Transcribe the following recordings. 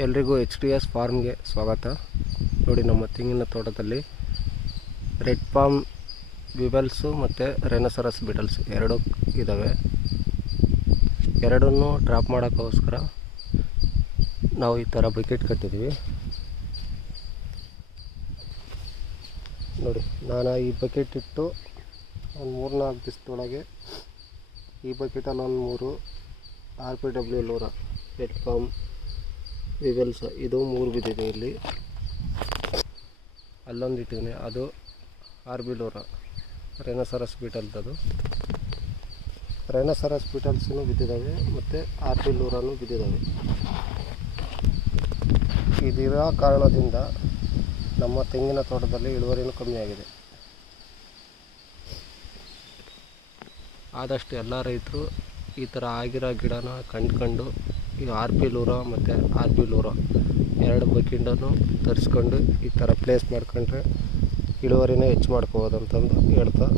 ಎಲ್ರಿಗೂ H D S ಫಾರ್ಮ್ಗೆ ಸ್ವಾಗತ. ನೋಡಿ, ನಮ್ಮ ತೆಂಗಿನ ತೋಟದಲ್ಲಿ ರೆಡ್ ಪಾಮ್ ವಿವೆಲ್ಸು ಮತ್ತು ರೈನೋಸರಸ್ ಬೀಟಲ್ಸ್ ಎರಡೂ ಇದ್ದಾವೆ. ಎರಡನ್ನೂ ಡ್ರಾಪ್ ಮಾಡೋಕ್ಕೋಸ್ಕರ ನಾವು ಈ ಥರ ಬಕೆಟ್ ಕಟ್ಟಿದ್ದೀವಿ. ನೋಡಿ, ನಾನು ಈ ಬಕೆಟ್ ಇಟ್ಟು ಒಂದು 3-4 ದಿವಸದೊಳಗೆ ಈ ಬಕೆಟಲ್ಲಿ ಒಂದು 3 RPW ಲೂರಾ ರೆಡ್ ಪಾಮ್ ವಿವೆಲ್ಸ್ ಇದು 3 ಬಿದ್ದಿದೆ. ಇಲ್ಲಿ ಅಲ್ಲೊಂದು ಇಟ್ಟಿದ್ದೀನಿ, ಅದು RB ಲೂರಾ ರೈನೋಸರಸ್ ಬೀಟಲ್ದದು. ರೈನೋಸರಸ್ ಬೀಟಲ್ಸೂ ಬಿದ್ದಿದ್ದಾವೆ ಮತ್ತು RB ಲೂರಾನು ಬಿದ್ದಿದ್ದಾವೆ. ಇದಿರೋ ಕಾರಣದಿಂದ ನಮ್ಮ ತೆಂಗಿನ ತೋಟದಲ್ಲಿ ಇಳುವರಿನೂ ಕಮ್ಮಿ ಆಗಿದೆ. ಆದಷ್ಟು ಎಲ್ಲ ರೈತರು ಈ ಥರ ಆಗಿರೋ ಗಿಡನ ಕಂಡ್ಕೊಂಡು ಈ RP ಲೂರಾ ಮತ್ತು RB ಲೂರಾ ಎರಡು ಬಕೆಟನ್ನು ತರಿಸ್ಕೊಂಡು ಈ ಥರ ಪ್ಲೇಸ್ ಮಾಡ್ಕೊಂಡ್ರೆ ಇಳುವರಿನೇ ಹೆಚ್ಚು ಮಾಡ್ಕೋಬೋದು ಅಂತಂದು ಹೇಳ್ತಾ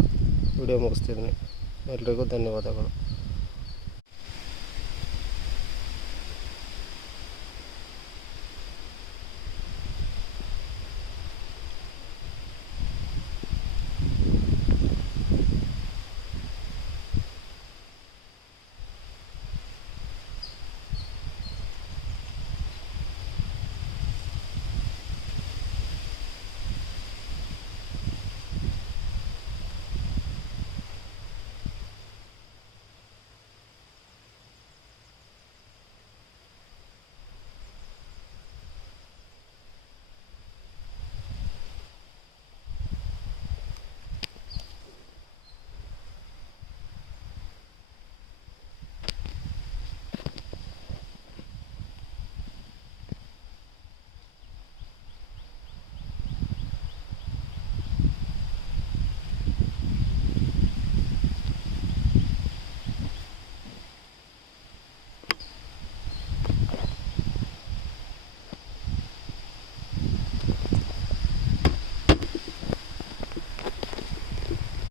ವಿಡಿಯೋ ಮುಗಿಸ್ತಿದ್ದೀನಿ. ಎಲ್ರಿಗೂ ಧನ್ಯವಾದಗಳು.